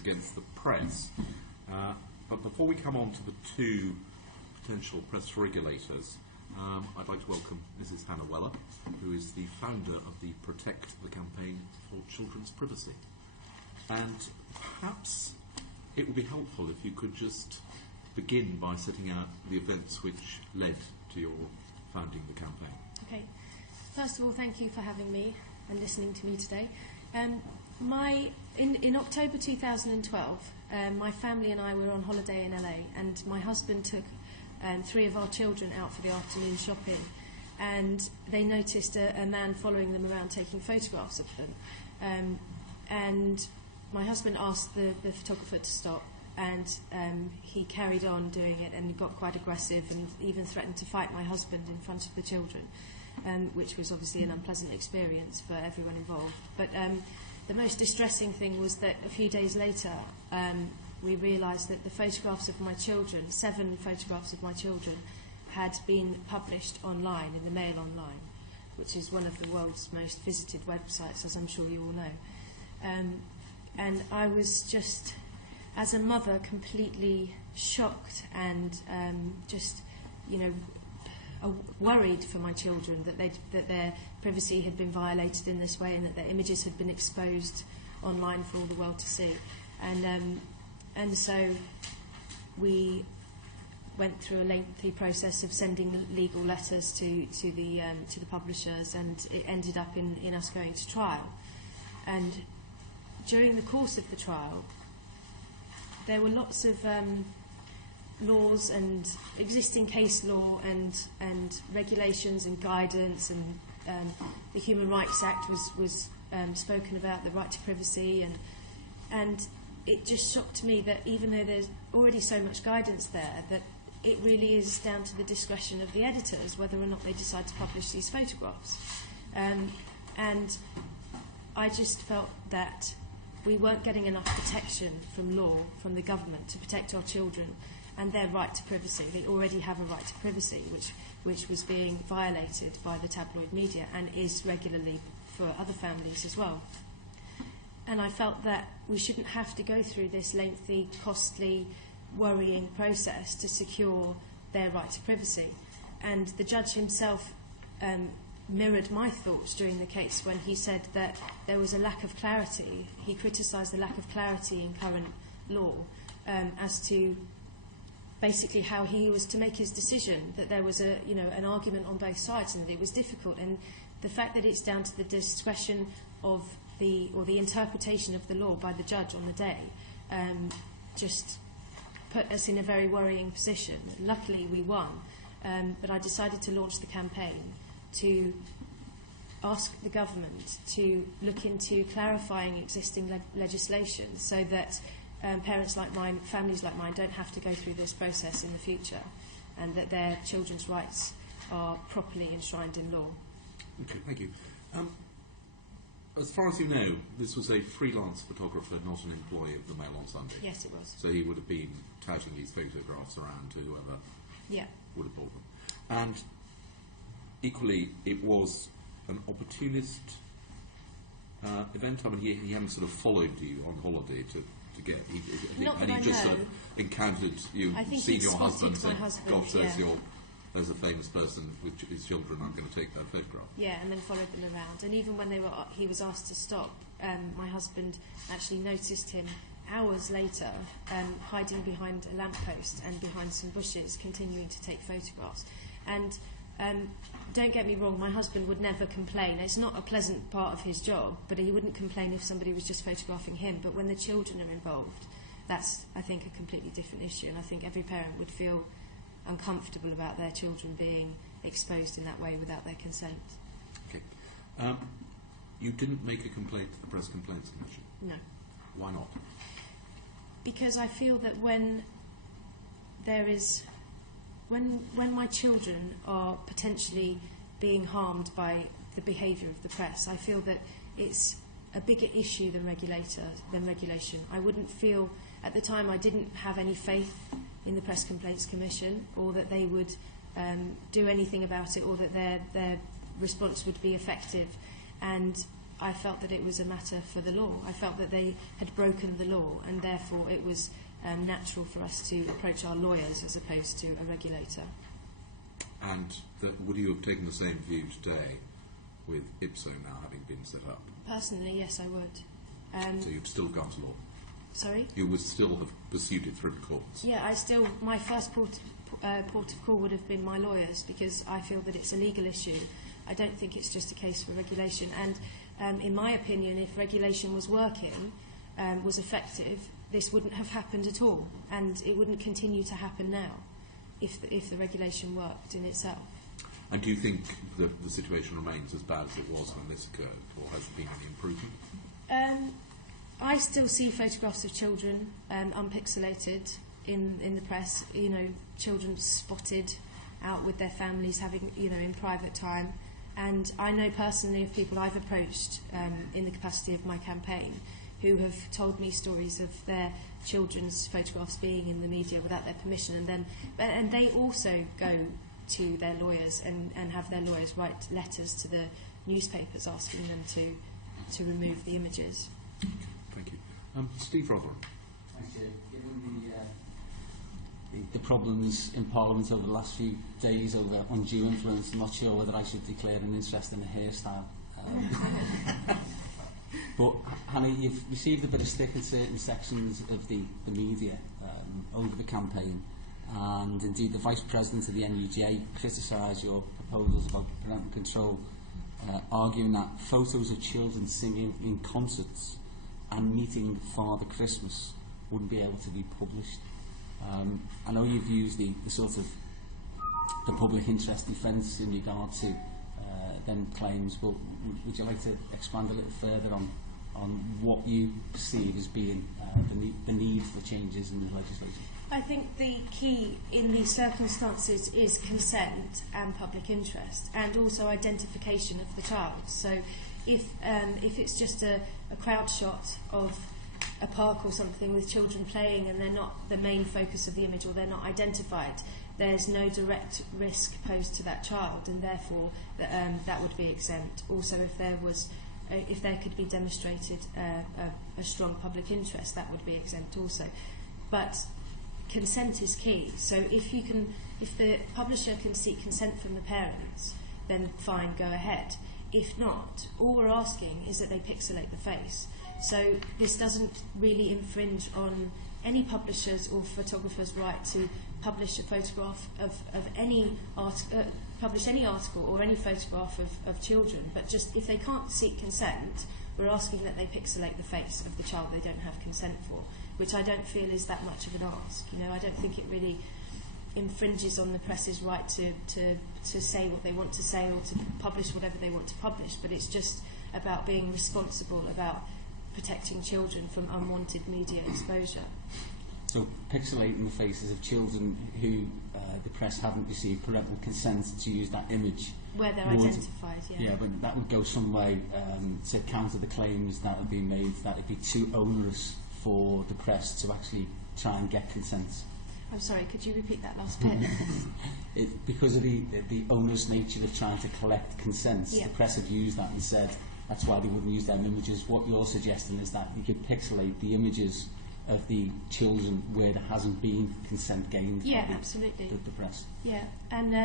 against the press. But before we come on to the two potential press regulators, I'd like to welcome Mrs. Hannah Weller, who is the founder of the Protect the Campaign for Children's Privacy. And perhaps it would be helpful if you could just begin by setting out the events which led to your founding the campaign. Okay. First of all, thank you for having me and listening to me today. In October 2012, my family and I were on holiday in LA, and my husband took 3 of our children out for the afternoon shopping, and they noticed a man following them around taking photographs of them. And my husband asked the photographer to stop, and he carried on doing it and got quite aggressive and even threatened to fight my husband in front of the children, which was obviously an unpleasant experience for everyone involved. But the most distressing thing was that a few days later we realised that the photographs of my children, 7 photographs of my children, had been published online, in the Mail Online, which is one of the world's most visited websites, as I'm sure you all know. And I was just, as a mother, completely shocked and worried for my children that their privacy had been violated in this way and that their images had been exposed online for all the world to see. And so we went through a lengthy process of sending legal letters to the publishers, and it ended up in us going to trial. And during the course of the trial, there were lots of laws and existing case law and regulations and guidance, and the Human Rights Act was spoken about, the right to privacy, and it just shocked me that even though there's already so much guidance there, that it really is down to the discretion of the editors whether or not they decide to publish these photographs. And I just felt that we weren't getting enough protection from law, from the government, to protect our children and their right to privacy. They already have a right to privacy, which was being violated by the tabloid media and is regularly for other families as well. And I felt that we shouldn't have to go through this lengthy, costly, worrying process to secure their right to privacy. And the judge himself mirrored my thoughts during the case when he said that there was a lack of clarity. He criticised the lack of clarity in current law as to basically how he was to make his decision, that there was an argument on both sides and that it was difficult. And the fact that it's down to the discretion of the interpretation of the law by the judge on the day just put us in a very worrying position. Luckily we won, but I decided to launch the campaign to ask the government to look into clarifying existing legislation so that parents like mine, families like mine, don't have to go through this process in the future, and that their children's rights are properly enshrined in law. Okay, thank you. As far as you know, this was a freelance photographer, not an employee of the Mail on Sunday. Yes, it was. So he would have been touting these photographs around to whoever would have bought them. And equally, it was an opportunist event. I mean, he hadn't sort of followed you on holiday to get... He just sort of encountered you, seen your husband, and said, there's a famous person with his children, I'm going to take that photograph. Yeah, and then followed them around. And even when he was asked to stop, my husband actually noticed him hours later hiding behind a lamppost and behind some bushes, continuing to take photographs. And don't get me wrong, my husband would never complain. It's not a pleasant part of his job, but he wouldn't complain if somebody was just photographing him. But when the children are involved, that's, I think, a completely different issue. And I think every parent would feel uncomfortable about their children being exposed in that way without their consent. Okay. You didn't make a complaint to the Press Complaints Commission? No. Why not? Because I feel that when my children are potentially being harmed by the behaviour of the press, I feel that it's a bigger issue than regulation. I wouldn't feel, at the time I didn't have any faith in the Press Complaints Commission, or that they would do anything about it, or that their response would be effective. And I felt that it was a matter for the law. I felt that they had broken the law, and therefore it was natural for us to approach our lawyers as opposed to a regulator. And would you have taken the same view today with IPSO now having been set up? Personally, yes, I would. So you'd still have gone to law? Sorry? You would still have pursued it through the courts? Yeah, my first port of call would have been my lawyers, because I feel that it's a legal issue. I don't think it's just a case for regulation. And in my opinion, if regulation was working, was effective, this wouldn't have happened at all, and it wouldn't continue to happen now if the regulation worked in itself. And do you think that the situation remains as bad as it was when this occurred, or has there been any improvement? I still see photographs of children unpixelated in the press. You know, children spotted out with their families, having, you know, in private time. And I know personally of people I've approached in the capacity of my campaign who have told me stories of their children's photographs being in the media without their permission, and they also go to their lawyers and have their lawyers write letters to the newspapers asking them to remove the images. Okay, thank you. Steve Rotherham. Thank you. Given the problems in Parliament over the last few days over undue influence, I'm not sure whether I should declare an interest in the hairstyle. But Hannah, you've received a bit of stick in certain sections of the media over the campaign, and indeed the Vice President of the NUJ criticised your proposals about parental control, arguing that photos of children singing in concerts and meeting Father Christmas wouldn't be able to be published. I know you've used the sort of the public interest defence in regard to them claims, but would you like to expand a little further on what you perceive as being the need for changes in the legislation? I think the key in these circumstances is consent and public interest, and also identification of the child. So if it's just a crowd shot of a park or something with children playing and they're not the main focus of the image, or they're not identified, there's no direct risk posed to that child, and therefore that would be exempt. Also, if there could be demonstrated a strong public interest, that would be exempt also. But consent is key. So if the publisher can seek consent from the parents, then fine, go ahead. If not, all we're asking is that they pixelate the face. So this doesn't really infringe on any publisher's or photographer's right to publish a photograph of any publish any article or any photograph of children, but just if they can't seek consent, we're asking that they pixelate the face of the child they don't have consent for, which I don't feel is that much of an ask. You know, I don't think it really infringes on the press's right to say what they want to say or to publish whatever they want to publish, but it's just about being responsible about protecting children from unwanted media exposure. So pixelating the faces of children who the press haven't received parental consent to use that image. Where they're identified, yeah. Yeah, but that would go some way to counter the claims that have been made that it'd be too onerous for the press to actually try and get consent. I'm sorry, could you repeat that last bit? Because of the onerous nature of trying to collect consent, yeah. The press have used that and said that's why they wouldn't use them images. What you're suggesting is that you could pixelate the images of the children where there hasn't been consent gained. Yeah, absolutely. The press. Yeah, and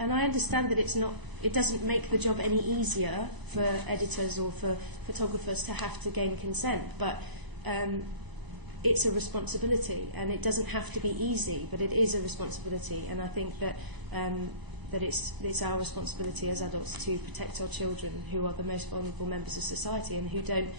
I understand that it doesn't make the job any easier for editors or for photographers to have to gain consent, but it's a responsibility, and it doesn't have to be easy, but it is a responsibility, and I think that that it's our responsibility as adults to protect our children, who are the most vulnerable members of society and who don't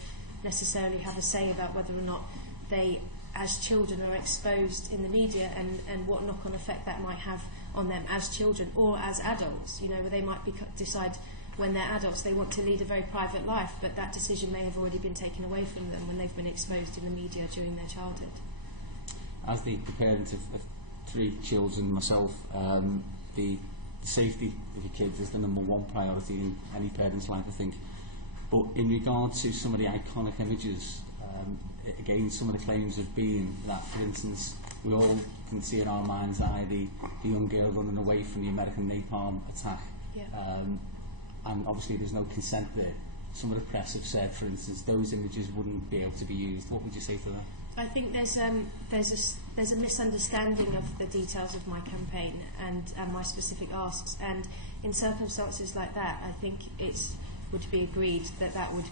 necessarily have a say about whether or not they, as children, are exposed in the media, and what knock-on effect that might have on them as children or as adults. You know, where they might decide when they're adults they want to lead a very private life, but that decision may have already been taken away from them when they've been exposed in the media during their childhood. As the parent of 3 children myself, the safety of your kids is the number one priority in any parent's life, I think. But in regard to some of the iconic images, again, some of the claims have been that, for instance, we all can see in our mind's eye the young girl running away from the American napalm attack. Yeah. And obviously there's no consent there. some of the press have said, for instance, those images wouldn't be able to be used. What would you say to that? I think there's a misunderstanding of the details of my campaign and my specific asks, and in circumstances like that, I think it would be agreed that that would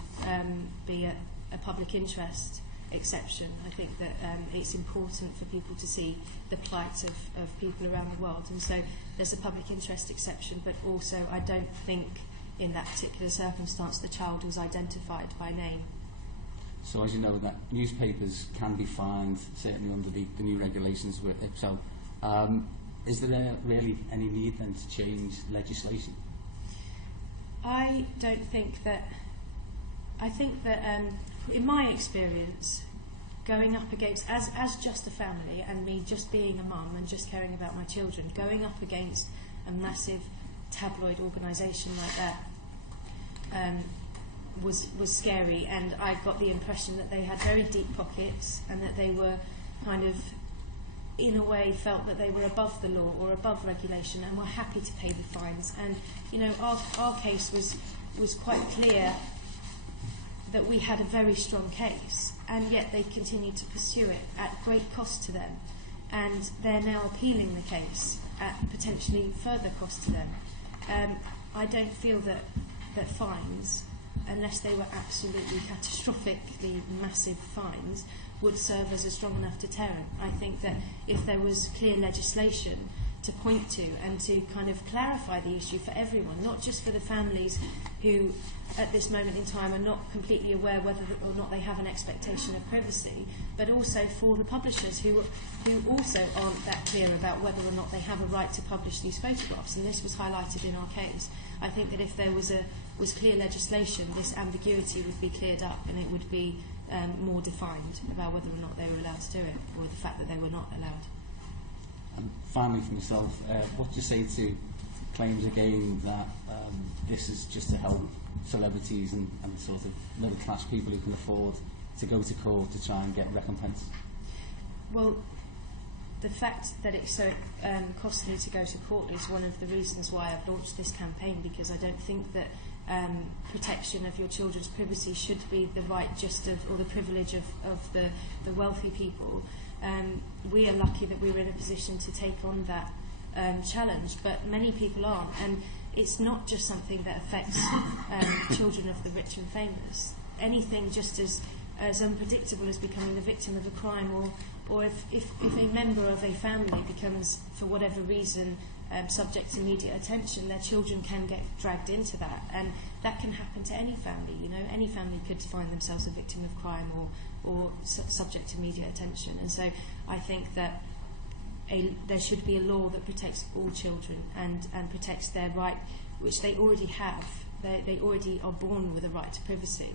be a public interest exception. I think that it's important for people to see the plight of people around the world, and so there's a public interest exception, but also I don't think in that particular circumstance the child was identified by name. So as you know, that newspapers can be fined, certainly under the new regulations with it. So is there really any need then to change legislation? I don't think that. I think that in my experience, going up against, as just a family and me just being a mum and just caring about my children, going up against a massive tabloid organisation like that was scary, and I got the impression that they had very deep pockets and that they were kind of, in a way, felt that they were above the law or above regulation and were happy to pay the fines. And you know, our case was quite clear that we had a very strong case, and yet they continued to pursue it at great cost to them, and they're now appealing the case at potentially further cost to them. I don't feel that fines, unless they were absolutely catastrophic, the massive fines, would serve as a strong enough deterrent. I think that if there was clear legislation to point to and to kind of clarify the issue for everyone, not just for the families who at this moment in time are not completely aware whether or not they have an expectation of privacy, but also for the publishers who also aren't that clear about whether or not they have a right to publish these photographs, and this was highlighted in our case. I think that if there was clear legislation, this ambiguity would be cleared up and it would be more defined about whether or not they were allowed to do it, or the fact that they were not allowed. And finally, for yourself, what do you say to claims again that this is just to help celebrities and sort of middle class people who can afford to go to court to try and get recompense? Well, the fact that it's so costly to go to court is one of the reasons why I've launched this campaign, because I don't think that protection of your children's privacy should be the right just of, or the privilege of the wealthy people. We are lucky that we were in a position to take on that challenge, but many people aren't, and it's not just something that affects children of the rich and famous. Anything just as unpredictable as becoming the victim of a crime, or if a member of a family becomes, for whatever reason, subject to media attention, their children can get dragged into that, and that can happen to any family. You know, any family could find themselves a victim of crime or subject to media attention, and so I think that there should be a law that protects all children and protects their right, which they already have. They already are born with a right to privacy,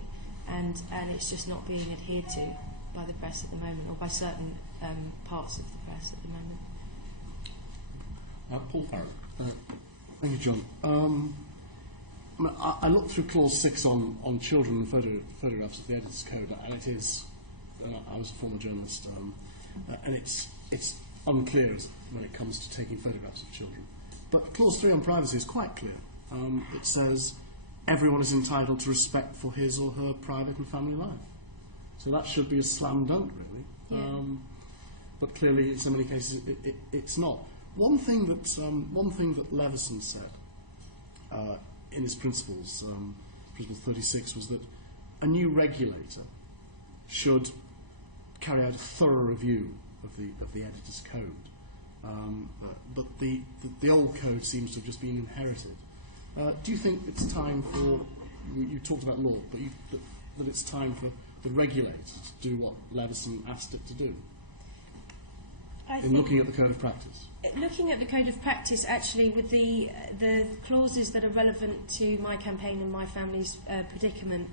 and it's just not being adhered to by the press at the moment, or by certain parts of the press at the moment. Paul Farrell. Thank you, John. I looked through Clause 6 on children and photographs of the Editor's Code, and it is, I was a former journalist, and it's unclear when it comes to taking photographs of children. But Clause 3 on privacy is quite clear. It says everyone is entitled to respect for his or her private and family life. So that should be a slam dunk, really. Yeah. But clearly, in so many cases, it's not. One thing that Leveson said in his principles, Principle 36, was that a new regulator should carry out a thorough review of the Editor's Code. But the old code seems to have just been inherited. Do you think it's time for, you talked about law, but that it's time for the regulator to do what Leveson asked it to do? In looking at the Code of Practice? Looking at the Code of Practice, actually, with the clauses that are relevant to my campaign and my family's predicament,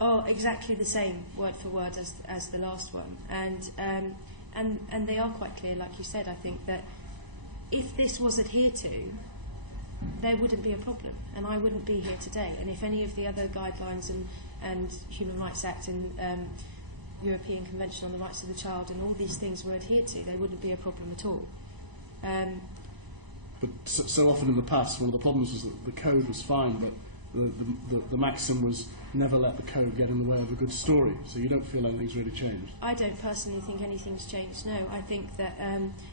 are exactly the same, word for word, as the last one. And they are quite clear, like you said. I think that if this was adhered to, there wouldn't be a problem, and I wouldn't be here today. And if any of the other guidelines and Human Rights Act and European Convention on the Rights of the Child and all these things were adhered to, there wouldn't be a problem at all. But so often in the past, one of the problems was that the code was fine, but the maxim was never let the code get in the way of a good story. So you don't feel anything's really changed? I don't personally think anything's changed, no. I think that,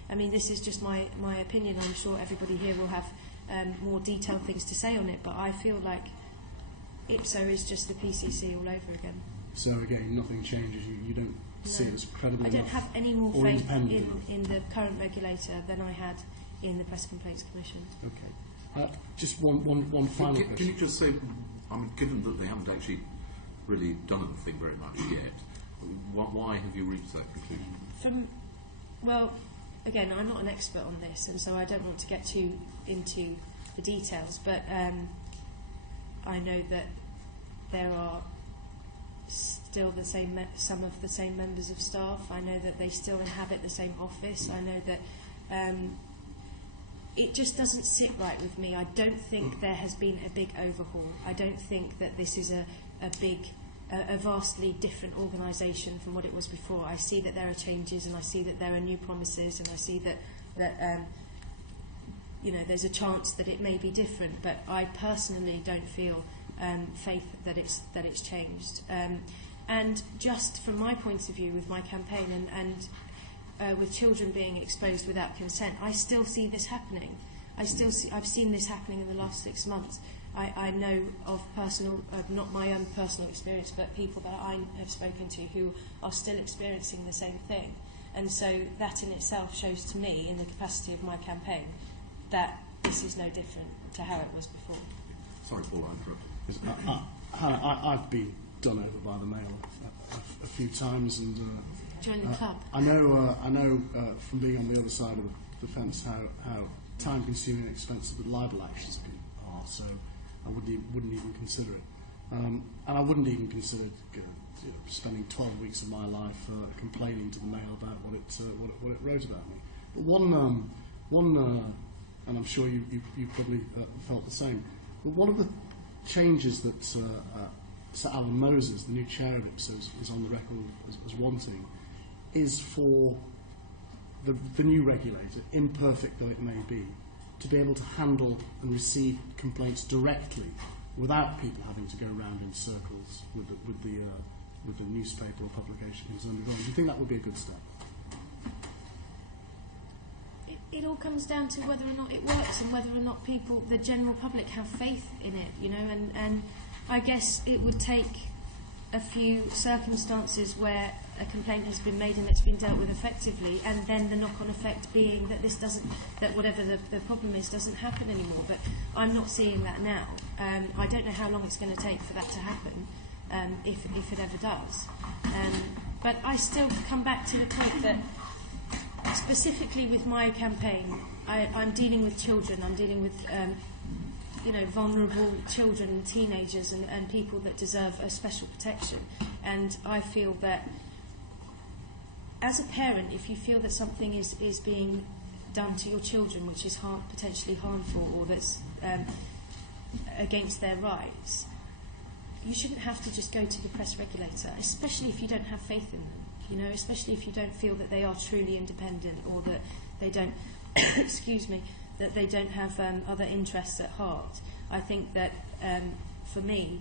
I mean, this is just my opinion. I'm sure everybody here will have more detailed things to say on it, but I feel like IPSO is just the PCC all over again. So again, nothing changes. You don't see it as credible I don't have any more or faith independent in the current regulator than I had in the Press Complaints Commission. Okay. Just one final question. Can you just say, I mean, given that they haven't actually really done anything very much yet, why have you reached that conclusion? Well, again, I'm not an expert on this, and so I don't want to get too into the details, but I know that there are still some of the same members of staff. I know that they still inhabit the same office. I know that it just doesn't sit right with me. I don't think there has been a big overhaul. I don't think that this is a vastly different organisation from what it was before. I see that there are changes, and I see that there are new promises, and I see that you know, there's a chance that it may be different. But I personally don't feel faith that it's changed. And just from my point of view, with my campaign and with children being exposed without consent, I still see this happening. I've seen this happening in the last 6 months. I know of not my own personal experience, but people that I have spoken to who are still experiencing the same thing. And so that in itself shows to me, in the capacity of my campaign, that this is no different to how it was before. Sorry, Paul, I interrupted. Hannah, I've been done over by the mail a few times, and Join the club. I know from being on the other side of the fence how time-consuming and expensive the libel actions are. So I wouldn't even consider it, and I wouldn't even consider spending 12 weeks of my life complaining to the Mail about what it wrote about me. But one, and I'm sure you probably felt the same. But one of the changes that Sir Alan Moses, the new chair of IPSO, is on the record as wanting, is for the new regulator, imperfect though it may be, to be able to handle and receive complaints directly without people having to go around in circles with the newspaper or publication is undergone. Do you think that would be a good step? It all comes down to whether or not it works and whether or not people, the general public, have faith in it, you know, and I guess it would take a few circumstances where a complaint has been made and it's been dealt with effectively, and then the knock-on effect being that that whatever the problem is doesn't happen anymore. But I'm not seeing that now. I don't know how long it's going to take for that to happen, if it ever does. But I still come back to the point that, specifically with my campaign, I'm dealing with children. I'm dealing with vulnerable children and teenagers and people that deserve a special protection. And I feel that, as a parent, if you feel that something is being done to your children which is potentially harmful or that's against their rights, you shouldn't have to just go to the press regulator, especially if you don't have faith in them. You know, especially if you don't feel that they are truly independent, or that they don't, that they don't have other interests at heart. I think that, for me,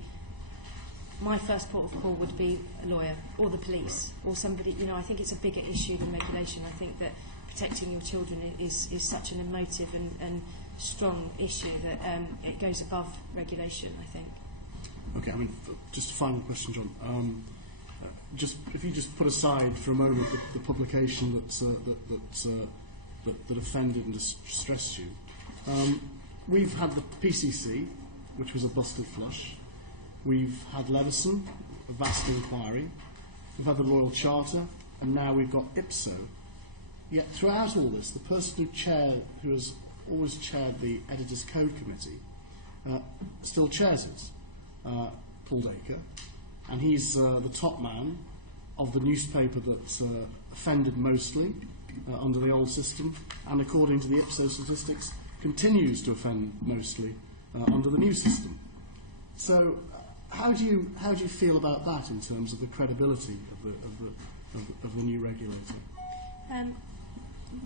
my first port of call would be a lawyer or the police or somebody. You know, I think it's a bigger issue than regulation. I think that protecting your children is such an emotive and strong issue that it goes above regulation, I think. Okay, I mean, just a final question, John. If you just put aside for a moment the publication that offended and distressed you, we've had the PCC, which was a busted flush. We've had Leveson, a vast inquiry. We've had the Royal Charter, and now we've got IPSO. Yet throughout all this, the person who has always chaired the Editors' Code Committee still chairs it, Paul Dacre. And he's the top man of the newspaper that offended mostly under the old system, and according to the IPSO statistics, continues to offend mostly under the new system. So, how do you feel about that in terms of the credibility of the new regulator?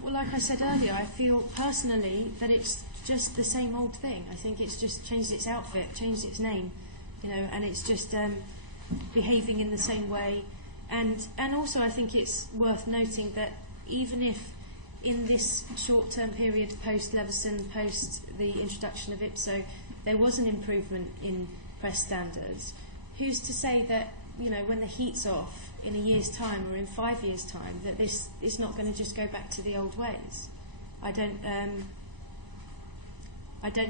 Well, like I said earlier, I feel personally that it's just the same old thing. I think it's just changed its outfit, changed its name, and it's just behaving in the same way. And also I think it's worth noting that even if in this short-term period post-Leveson, post the introduction of IPSO, there was an improvement in press standards, who's to say that, when the heat's off in a year's time or in 5 years' time, that this is not going to just go back to the old ways? I don't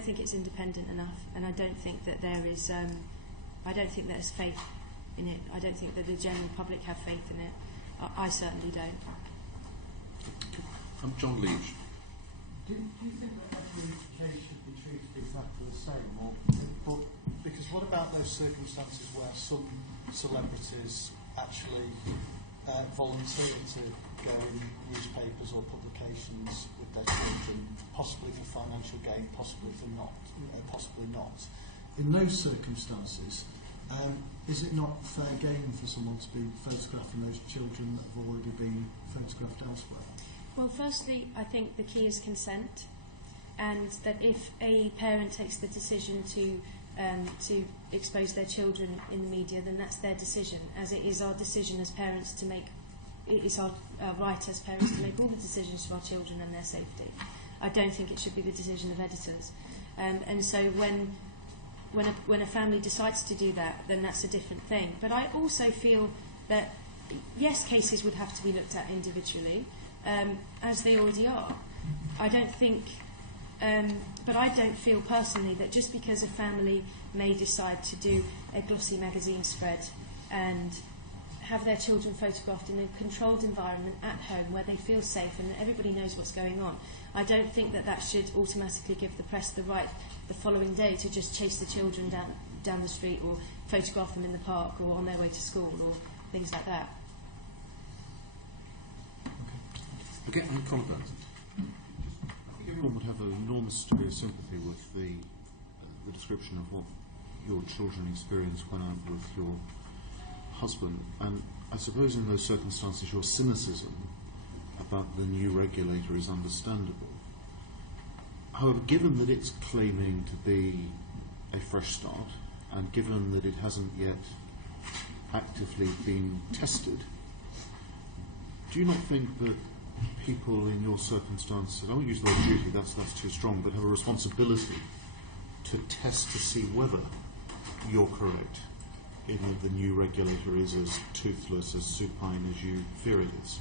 think it's independent enough, and I don't think that there is. I don't think there's faith in it. I don't think that the general public have faith in it. I certainly don't. John Leach. Do you think that every case should be treated exactly the same? Because what about those circumstances where some celebrities actually volunteer to go in newspapers or publications with their children, possibly for financial gain, possibly not? In those circumstances, is it not fair game for someone to be photographing those children that have already been photographed elsewhere? Well, firstly, I think the key is consent, and that if a parent takes the decision to expose their children in the media, then that's their decision, as it is our decision as parents to make. It is our right as parents to make all the decisions for our children and their safety. I don't think it should be the decision of editors. And so when a family decides to do that, then that's a different thing. But I also feel that, yes, cases would have to be looked at individually, as they already are. I don't think, but I don't feel personally that just because a family may decide to do a glossy magazine spread and have their children photographed in a controlled environment at home where they feel safe and everybody knows what's going on, I don't think that should automatically give the press the right the following day to just chase the children down the street or photograph them in the park or on their way to school or things like that. Okay, Conrad. I think everyone would have an enormous degree of sympathy with the description of what your children experienced when out with your husband, and I suppose in those circumstances your cynicism about the new regulator is understandable. However, given that it's claiming to be a fresh start, and given that it hasn't yet actively been tested, do you not think that people in your circumstances, I won't use the word duty, that's too strong, but have a responsibility to test to see whether you're correct in that the new regulator is as toothless, as supine as you fear it is?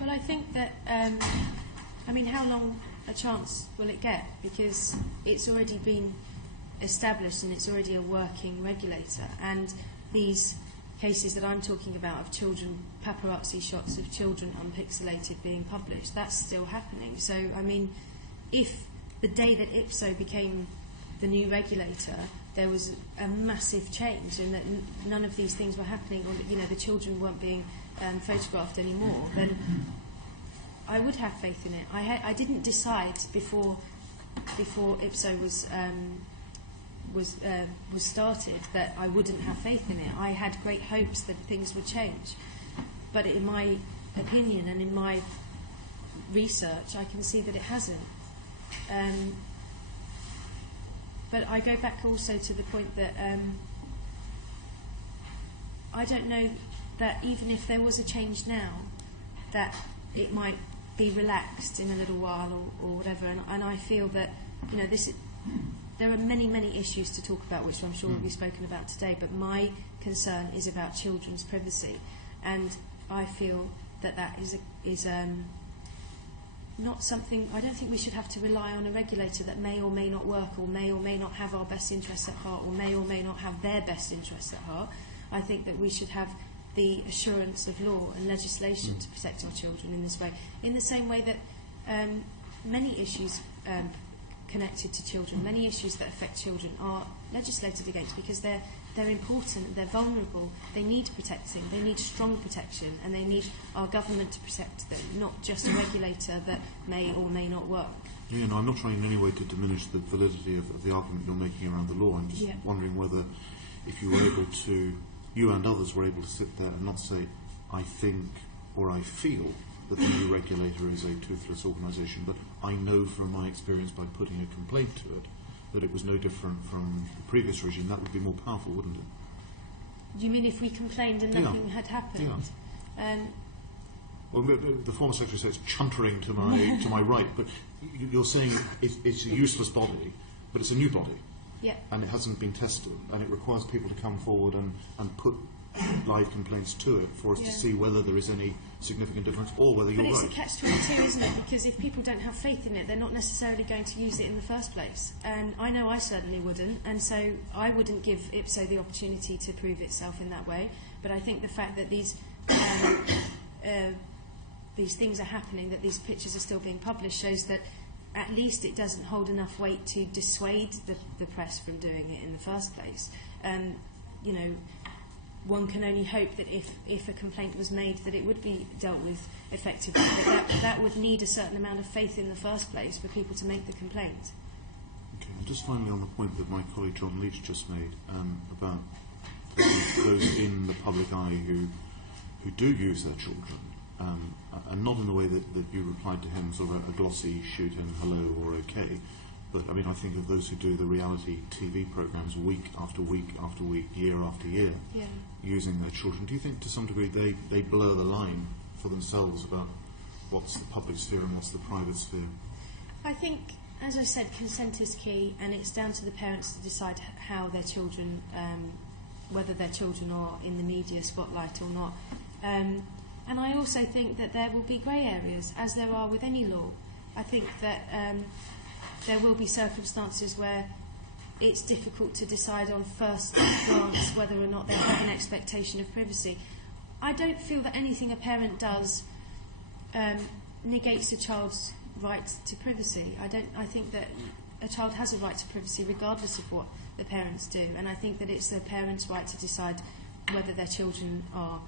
Well, I think that, how long a chance will it get? Because it's already been established and it's already a working regulator. And these cases that I'm talking about of children, paparazzi shots of children unpixelated being published, that's still happening. So, if the day that IPSO became the new regulator, there was a massive change and that none of these things were happening, or the children weren't being photographed anymore, then I would have faith in it. I didn't decide before IPSO was started that I wouldn't have faith in it. I had great hopes that things would change, but in my opinion and in my research, I can see that it hasn't. But I go back also to the point that I don't know that even if there was a change now, that it might be relaxed in a little while or whatever. And I feel that there are many issues to talk about, which I'm sure will be spoken about today. But my concern is about children's privacy, and I feel that is not something. I don't think we should have to rely on a regulator that may or may not work, or may not have our best interests at heart, or may not have their best interests at heart. I think that we should have the assurance of law and legislation to protect our children in this way. In the same way that many issues connected to children, many issues that affect children are legislated against because they're important, they're vulnerable, they need protecting, they need strong protection, and they need our government to protect them, not just a regulator that may or may not work. Yeah, no, I'm not trying in any way to diminish the validity of the argument you're making around the law. I'm just wondering whether, if you were able to, you and others were able to sit there and not say, I think or I feel, that the new regulator is a toothless organisation, but I know from my experience by putting a complaint to it that it was no different from the previous regime. That would be more powerful, wouldn't it? Do you mean if we complained and nothing had happened? Yeah. Well, the former secretary says chuntering to my right, but you're saying it's a useless body, but it's a new body. Yeah. And it hasn't been tested, and it requires people to come forward and put live complaints to it for us to see whether there is any significant difference or whether you're right. But it's a catch-22, isn't it? Because if people don't have faith in it, they're not necessarily going to use it in the first place. And I know I certainly wouldn't, and so I wouldn't give IPSO the opportunity to prove itself in that way. But I think the fact that these things are happening, that these pictures are still being published, shows that at least it doesn't hold enough weight to dissuade the press from doing it in the first place. You know, one can only hope that if a complaint was made, that it would be dealt with effectively. But that would need a certain amount of faith in the first place for people to make the complaint. Okay, and just finally on the point that my colleague John Leach just made about those in the public eye who do use their children, and not in the way that you replied to him, sort of a glossy shoot and hello or okay, but I mean I think of those who do the reality TV programmes week after week after week, year after year, using their children. Do you think to some degree they blur the line for themselves about what's the public sphere and what's the private sphere? I think, as I said, consent is key, and it's down to the parents to decide how their children, whether their children are in the media spotlight or not. And I also think that there will be grey areas, as there are with any law. I think that there will be circumstances where it's difficult to decide on first glance whether or not they have an expectation of privacy. I don't feel that anything a parent does negates a child's right to privacy. I think that a child has a right to privacy regardless of what the parents do, and I think that it's the parents' right to decide whether their children are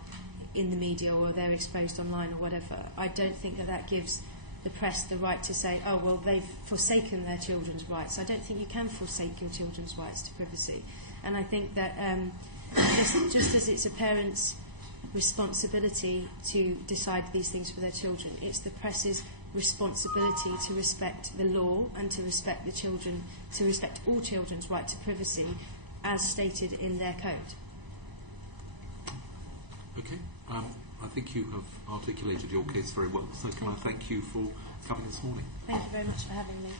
in the media or they're exposed online or whatever. I don't think that gives the press the right to say, oh, well, they've forsaken their children's rights. I don't think you can forsake your children's rights to privacy. And I think that just as it's a parent's responsibility to decide these things for their children, it's the press's responsibility to respect the law and to respect the children, to respect all children's right to privacy as stated in their code. Okay. I think you have articulated your case very well, so can I thank you for coming this morning? Thank you very much for having me.